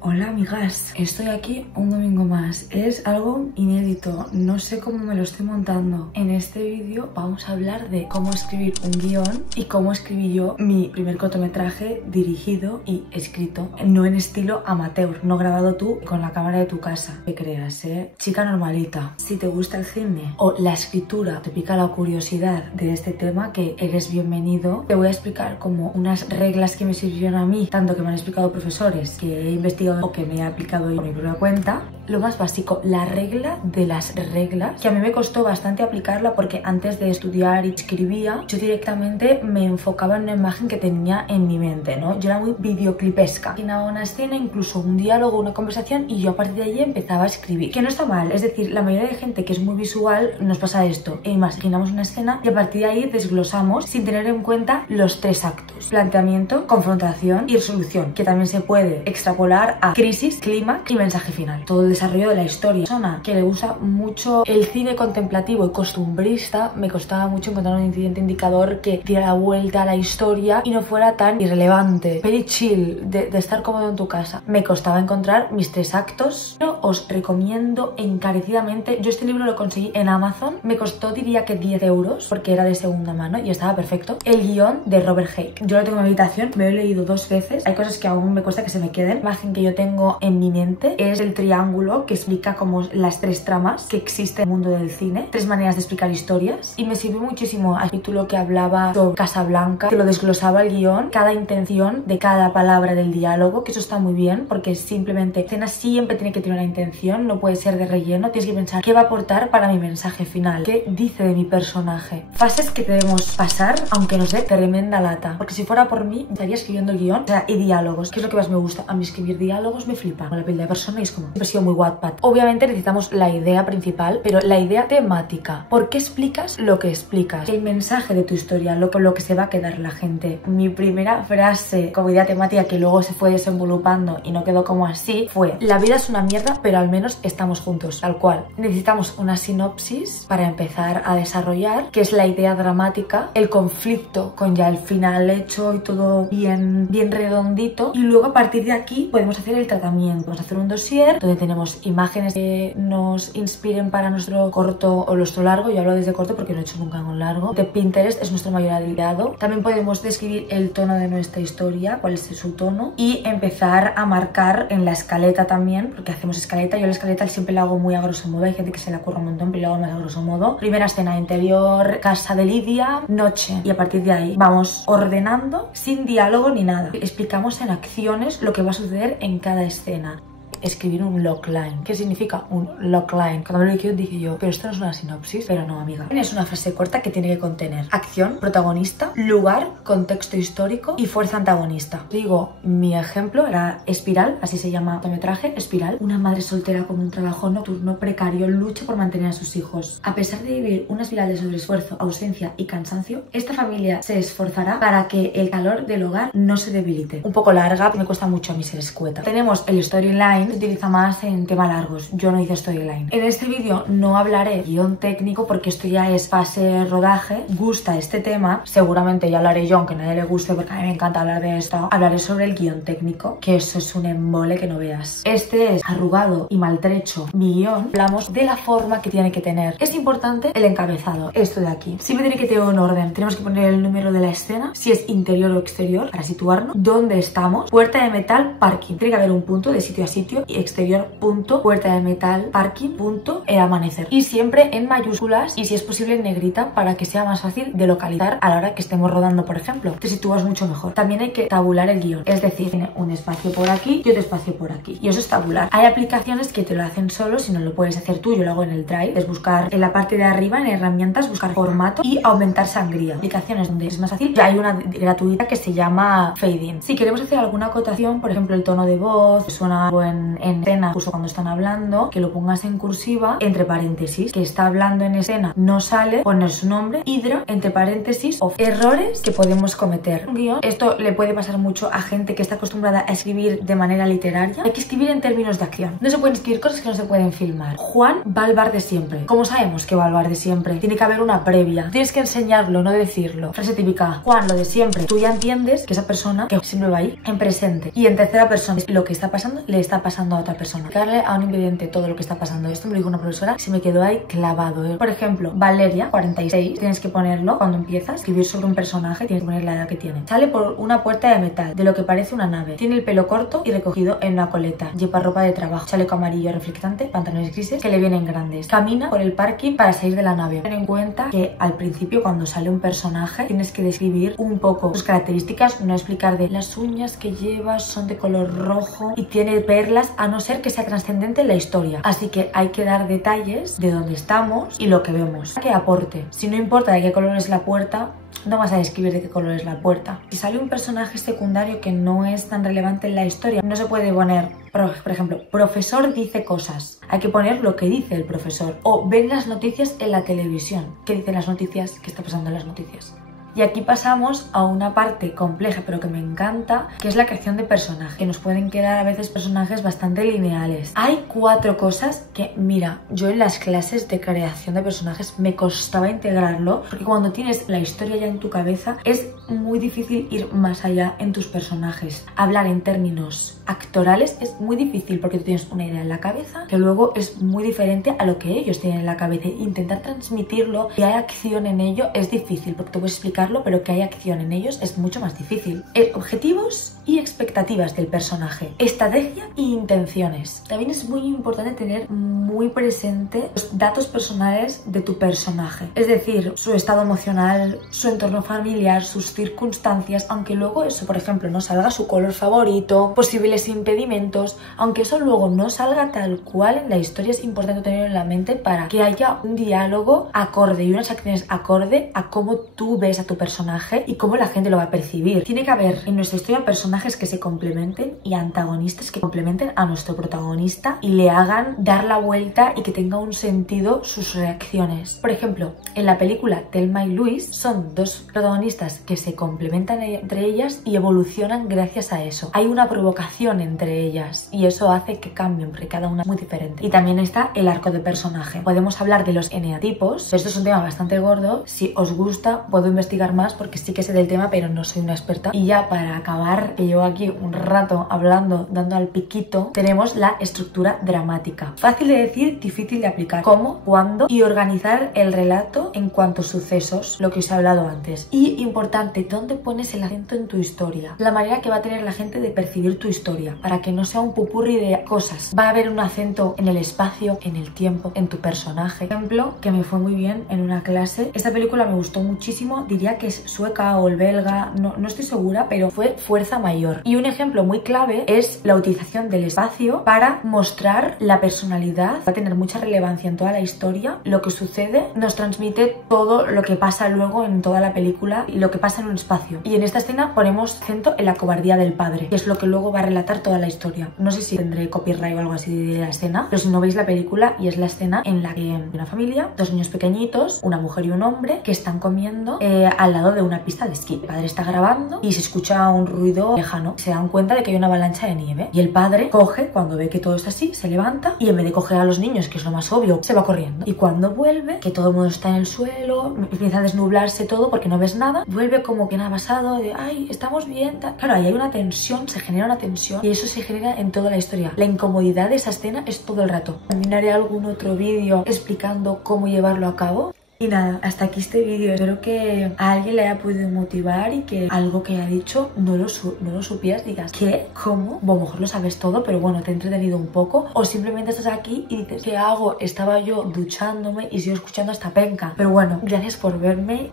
Hola amigas, estoy aquí un domingo más. Es algo inédito, no sé cómo me lo estoy montando. En este vídeo vamos a hablar de cómo escribir un guión y cómo escribí yo mi primer cortometraje dirigido y escrito, no en estilo amateur, no grabado tú con la cámara de tu casa. Que creas, chica normalita. Si te gusta el cine o la escritura, te pica la curiosidad de este tema, que eres bienvenido. Te voy a explicar como unas reglas que me sirvieron a mí, tanto que me han explicado profesores, que he investigado o que me he aplicado yo por mi propia cuenta. Lo más básico, la regla de las reglas, que a mí me costó bastante aplicarla porque antes de estudiar y escribía, yo directamente me enfocaba en una imagen que tenía en mi mente, ¿no? Yo era muy videoclipesca. Imaginaba una escena, incluso un diálogo, una conversación, y yo a partir de ahí empezaba a escribir. Que no está mal, es decir, la mayoría de gente que es muy visual nos pasa esto. Y más, imaginamos una escena y a partir de ahí desglosamos sin tener en cuenta los tres actos: planteamiento, confrontación y resolución, que también se puede extrapolar a crisis, clímax y mensaje final. Todo el desarrollo de la historia. Persona que le gusta mucho el cine contemplativo y costumbrista, me costaba mucho encontrar un incidente indicador que diera la vuelta a la historia y no fuera tan irrelevante. Peli chill, de estar cómodo en tu casa. Me costaba encontrar mis tres actos, pero os recomiendo encarecidamente. Yo este libro lo conseguí en Amazon, me costó, diría que 10 euros, porque era de segunda mano y estaba perfecto. El guión de Robert Hake. Yo lo tengo en mi habitación, me lo he leído 2 veces. Hay cosas que aún me cuesta que se me queden. La imagen que yo tengo en mi mente es el triángulo que explica como las 3 tramas que existen en el mundo del cine, 3 maneras de explicar historias, y me sirvió muchísimo al capítulo que hablaba sobre Casablanca, que lo desglosaba el guión, cada intención de cada palabra del diálogo, que eso está muy bien porque simplemente la escena siempre tiene que tener una intención, no puede ser de relleno, tienes que pensar qué va a aportar para mi mensaje final, qué dice de mi personaje, fases que debemos pasar aunque nos dé tremenda lata, porque si fuera por mí estaría escribiendo el guión, o sea, y diálogos, que es lo que más me gusta. A mí escribir diálogos me flipa, con la piel de persona, y es como, siempre he sido muy Wattpad. Obviamente necesitamos la idea principal, pero la idea temática. ¿Por qué explicas lo que explicas? El mensaje de tu historia, lo que se va a quedar la gente. Mi primera frase como idea temática, que luego se fue desenvolupando y no quedó como así, fue: la vida es una mierda, pero al menos estamos juntos, tal cual. Necesitamos una sinopsis para empezar a desarrollar, que es la idea dramática, el conflicto con ya el final hecho y todo bien redondito, y luego a partir de aquí podemos hacer el tratamiento. Vamos a hacer un dossier donde tenemos imágenes que nos inspiren para nuestro corto o nuestro largo. Yo hablo desde corto porque no he hecho nunca un largo. De Pinterest es nuestro mayor aliado. También podemos describir el tono de nuestra historia, cuál es su tono, y empezar a marcar en la escaleta también, porque hacemos escaleta. Yo la escaleta siempre la hago muy a grosso modo, hay gente que se la curra un montón, pero yo la hago más a grosso modo. Primera escena: interior, casa de Lidia, noche, y a partir de ahí vamos ordenando sin diálogo ni nada. Explicamos en acciones lo que va a suceder en cada escena. Escribir un logline. ¿Qué significa un logline? Cuando me lo dije yo, pero esto no es una sinopsis. Pero no, amiga. Es una frase corta que tiene que contener acción, protagonista, lugar, contexto histórico y fuerza antagonista. Digo, mi ejemplo era Espiral, así se llama el cortometraje. Espiral: una madre soltera con un trabajo nocturno precario lucha por mantener a sus hijos. A pesar de vivir una espiral de sobreesfuerzo, ausencia y cansancio, esta familia se esforzará para que el calor del hogar no se debilite. Un poco larga, me cuesta mucho a mí ser escueta. Tenemos el storyline, se utiliza más en temas largos. Yo no hice storyline. En este vídeo no hablaré guión técnico porque esto ya es fase rodaje. Gusta este tema, seguramente ya lo haré yo, aunque a nadie le guste porque a mí me encanta hablar de esto. Hablaré sobre el guión técnico, que eso es un embole que no veas. Este es arrugado y maltrecho mi guión. Hablamos de la forma que tiene que tener. Es importante el encabezado, esto de aquí. Siempre tiene que tener un orden. Tenemos que poner el número de la escena, si es interior o exterior, para situarnos, dónde estamos, puerta de metal, parking. Tiene que haber un punto de sitio a sitio, y exterior, punto, puerta de metal, parking, punto, el amanecer. Y siempre en mayúsculas y si es posible en negrita, para que sea más fácil de localizar a la hora que estemos rodando, por ejemplo. Te sitúas mucho mejor. También hay que tabular el guión, es decir, tiene un espacio por aquí y otro espacio por aquí, y eso es tabular. Hay aplicaciones que te lo hacen solo, si no lo puedes hacer tú. Yo lo hago en el Drive. Es buscar en la parte de arriba, en herramientas, buscar formato y aumentar sangría. Aplicaciones donde es más fácil. Ya hay una gratuita que se llama Fading. Si queremos hacer alguna acotación, por ejemplo, el tono de voz, suena algo en en escena justo cuando están hablando, que lo pongas en cursiva, entre paréntesis, que está hablando en escena, no sale, poner su nombre, Hydra, entre paréntesis, o errores que podemos cometer. Un guión, esto le puede pasar mucho a gente que está acostumbrada a escribir de manera literaria. Hay que escribir en términos de acción. No se pueden escribir cosas que no se pueden filmar. Juan va al bar de siempre. ¿Cómo sabemos que va al bar de siempre? Tiene que haber una previa. Tienes que enseñarlo, no decirlo. Frase típica, Juan, lo de siempre. Tú ya entiendes que esa persona que siempre va ahí en presente. Y en tercera persona, lo que está pasando le está pasando a otra persona. Explicarle a un invidente todo lo que está pasando. Esto me lo dijo una profesora y se me quedó ahí clavado, ¿eh? Por ejemplo, Valeria, 46, tienes que ponerlo cuando empiezas a escribir sobre un personaje, tienes que poner la edad que tiene. Sale por una puerta de metal, de lo que parece una nave. Tiene el pelo corto y recogido en una coleta. Lleva ropa de trabajo, chaleco amarillo reflectante, pantalones grises que le vienen grandes. Camina por el parking para salir de la nave. Ten en cuenta que al principio, cuando sale un personaje, tienes que describir un poco sus características, no explicar de las uñas que llevas son de color rojo y tiene perlas, a no ser que sea trascendente en la historia. Así que hay que dar detalles de dónde estamos y lo que vemos. Que aporte. Si no importa de qué color es la puerta, no vas a describir de qué color es la puerta. Si sale un personaje secundario que no es tan relevante en la historia, no se puede poner, por ejemplo, profesor dice cosas. Hay que poner lo que dice el profesor. O ven las noticias en la televisión. ¿Qué dicen las noticias? ¿Qué está pasando en las noticias? Y aquí pasamos a una parte compleja, pero que me encanta, que es la creación de personajes, que nos pueden quedar a veces personajes bastante lineales. Hay 4 cosas que, mira, yo en las clases de creación de personajes me costaba integrarlo, porque cuando tienes la historia ya en tu cabeza, es muy difícil ir más allá en tus personajes. Hablar en términos actorales es muy difícil, porque tú tienes una idea en la cabeza, que luego es muy diferente a lo que ellos tienen en la cabeza. Intentar transmitirlo y hay acción en ello es difícil, porque tú puedes explicar, pero que hay acción en ellos es mucho más difícil. Objetivos y expectativas del personaje, estrategia e intenciones. También es muy importante tener muy presente los datos personales de tu personaje, es decir, su estado emocional, su entorno familiar, sus circunstancias, aunque luego eso, por ejemplo, no salga su color favorito, posibles impedimentos, aunque eso luego no salga tal cual en la historia, es importante tenerlo en la mente para que haya un diálogo acorde y unas acciones acorde a cómo tú ves a tu personaje y cómo la gente lo va a percibir. Tiene que haber en nuestra historia personajes que se complementen y antagonistas que complementen a nuestro protagonista y le hagan dar la vuelta y que tenga un sentido sus reacciones. Por ejemplo, en la película Thelma y Louise son 2 protagonistas que se complementan entre ellas y evolucionan gracias a eso. Hay una provocación entre ellas y eso hace que cambien porque cada una es muy diferente. Y también está el arco de personaje. Podemos hablar de los eneatipos. Esto es un tema bastante gordo. Si os gusta, puedo investigar más porque sí que sé del tema, pero no soy una experta. Y ya para acabar, que llevo aquí un rato hablando, dando al piquito, tenemos la estructura dramática. Fácil de decir, difícil de aplicar. Cómo, cuándo y organizar el relato en cuanto a sucesos, lo que os he hablado antes. Y importante, ¿dónde pones el acento en tu historia? La manera que va a tener la gente de percibir tu historia, para que no sea un pupurri de cosas. Va a haber un acento en el espacio, en el tiempo, en tu personaje. Ejemplo que me fue muy bien en una clase. Esta película me gustó muchísimo, diría que es sueca o el belga, no estoy segura, pero fue Fuerza Mayor. Y un ejemplo muy clave es la utilización del espacio para mostrar la personalidad. Va a tener mucha relevancia en toda la historia. Lo que sucede nos transmite todo lo que pasa luego en toda la película y lo que pasa en un espacio. Y en esta escena ponemos acento en la cobardía del padre, que es lo que luego va a relatar toda la historia. No sé si tendré copyright o algo así de la escena, pero si no veis la película, y es la escena en la que hay una familia, 2 niños pequeñitos, una mujer y un hombre, que están comiendo al lado de una pista de esquí. El padre está grabando y se escucha un ruido lejano. Se dan cuenta de que hay una avalancha de nieve y el padre coge, cuando ve que todo está así, se levanta y en vez de coger a los niños, que es lo más obvio, se va corriendo. Y cuando vuelve, que todo el mundo está en el suelo, empieza a desnublarse todo porque no ves nada, vuelve como que nada ha pasado, de ay, estamos bien, tal. Claro, ahí hay una tensión, se genera una tensión y eso se genera en toda la historia. La incomodidad de esa escena es todo el rato. También haré algún otro vídeo explicando cómo llevarlo a cabo. Y nada, hasta aquí este vídeo. Espero que a alguien le haya podido motivar y que algo que haya dicho no lo supieras, digas ¿qué? ¿Cómo? Bueno, a lo mejor lo sabes todo, pero bueno, te he entretenido un poco. O simplemente estás aquí y dices ¿qué hago? Estaba yo duchándome y sigo escuchando esta penca. Pero bueno, gracias por verme.